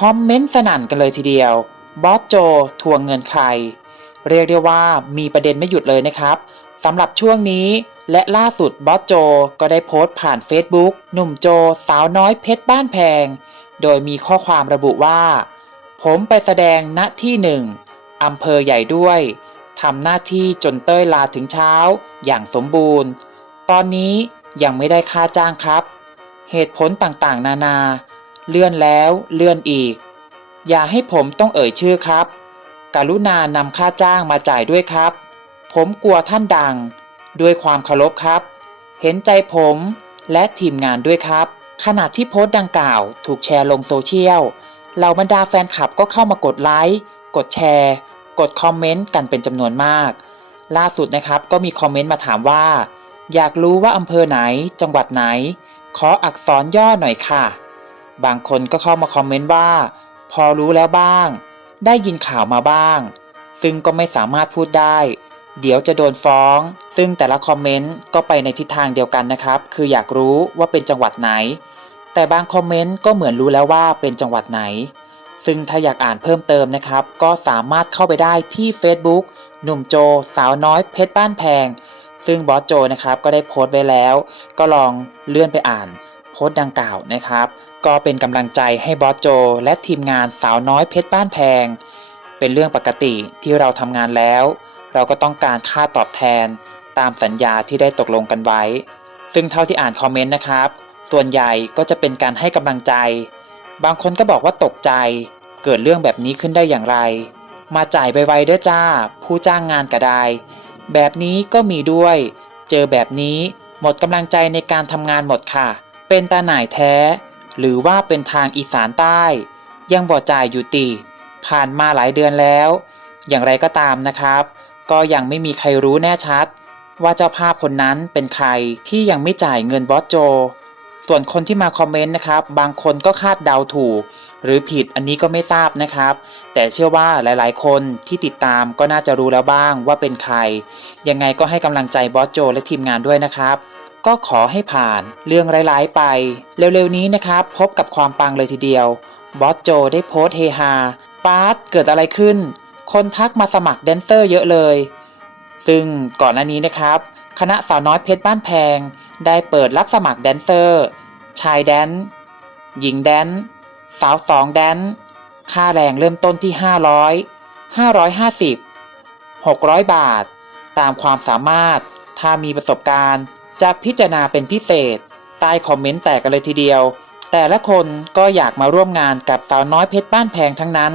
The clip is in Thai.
คอมเมนต์สนั่นกันเลยทีเดียว บอสโจทวงเงินใคร เรียกได้ว่ามีประเด็นไม่หยุดเลยนะครับสำหรับช่วงนี้ และล่าสุดบอสโจก็ได้โพสต์ผ่าน Facebook หนุ่มโจสาวน้อยเพชรบ้านแพง โดยมีข้อความระบุว่า ผมไปแสดงณที่หนึ่งอำเภอใหญ่ด้วยทำหน้าที่จนเต้ยลาถึงเช้า อย่างสมบูรณ์ ตอนนี้ยังไม่ได้ค่าจ้างครับ เหตุผลต่างๆ นานา เลื่อนแล้วเลื่อนอีก อย่าให้ผมต้องเอ่ยชื่อครับ กรุณานำค่าจ้างมาจ่ายด้วยครับ ผมกลัวท่านดัง ด้วยความเคารพครับ เห็นใจผมและทีมงานด้วยครับ ขณะที่โพสต์ดังกล่าว ถูกแชร์ลงโซเชียลเหล่าบรรดาแฟนคลับก็เข้ามากดไลค์กดแชร์ กดคอมเมนต์กันเป็นจำนวนมาก ล่าสุดนะครับก็มีคอมเมนต์มาถามว่า อยากรู้ว่าอำเภอไหน จังหวัดไหน ขออักษรย่อหน่อยค่ะ บางคนก็เข้ามาคอมเมนต์ว่า พอรู้แล้วบ้าง ได้ยินข่าวมาบ้าง ซึ่งก็ไม่สามารถพูดได้ เดี๋ยวจะโดนฟ้อง ซึ่งแต่ละคอมเมนต์ก็ไปในทิศทางเดียวกันนะครับ คืออยากรู้ว่าเป็นจังหวัดไหน แต่บางคอมเมนต์ก็เหมือนรู้แล้วว่าเป็นจังหวัดไหน ซึ่งถ้าอยากอ่านเพิ่มเติมนะครับ ก็สามารถเข้าไปได้ที่ Facebook หนุ่มโจ สาวน้อยเพชรบ้านแพงซึ่งบอสโจนะครับก็ได้โพสต์ไว้แล้ว ก็ลองเลื่อนไปอ่าน โพสต์ดังกล่าวนะครับ ก็เป็นกำลังใจให้บอสโจ และทีมงานสาวน้อยเพชรบ้านแพง เป็นเรื่องปกติที่เราทำงานแล้ว เราก็ต้องการค่าตอบแทนตามสัญญาที่ได้ตกลงกันไว้ ซึ่งเท่าที่อ่านคอมเมนต์นะครับ ส่วนใหญ่ก็จะเป็นการให้กำลังใจ บางคนก็บอกว่าตกใจ เกิดเรื่องแบบนี้ขึ้นได้อย่างไร มาจ่ายไวๆเด้อจ้า ผู้จ้างงานก็ไดแบบนี้ก็มีด้วย เจอแบบนี้หมดกำลังใจในการทำงานหมดค่ะ เป็นตาหน่ายแท้ หรือว่าเป็นทางอีสานใต้ ยังบ่จ่ายอยู่ติผ่านมาหลายเดือนแล้ว อย่างไรก็ตามนะครับ ก็ยังไม่มีใครรู้แน่ชัด ว่าเจ้าภาพคนนั้นเป็นใครที่ยังไม่จ่ายเงินบอสโจ ส่วนคนที่มาคอมเมนต์นะครับ บางคนก็คาดเดาถูก หรือผิดอันนี้ก็ไม่ทราบนะครับ แต่เชื่อว่าหลายๆ คนที่ติดตามก็น่าจะรู้แล้วบ้างว่าเป็นใคร ยังไงก็ให้กำลังใจบอสโจและทีมงานด้วยนะครับ ก็ขอให้ผ่านเรื่องร้ายๆไป เร็วๆนี้นะครับ พบกับความปังเลยทีเดียว บอสโจได้โพสเฮฮาปาร์ตเกิดอะไรขึ้น คนทักมาสมัครแดนเซอร์เยอะเลย ซึ่งก่อนหน้านี้นะครับ คณะสาวน้อยเพชรบ้านแพง ได้เปิดรับสมัครแดนเซอร์ ชายแดน หญิงแดน สาวสองแดน ค่าแรงเริ่มต้นที่ 500 550 600 บาท ตามความสามารถ ถ้ามีประสบการณ์ จะพิจารณาเป็นพิเศษ ใต้คอมเมนต์แตกกันเลยทีเดียว แต่ละคนก็อยากมาร่วมงานกับสาวน้อยเพชรบ้านแพงทั้งนั้น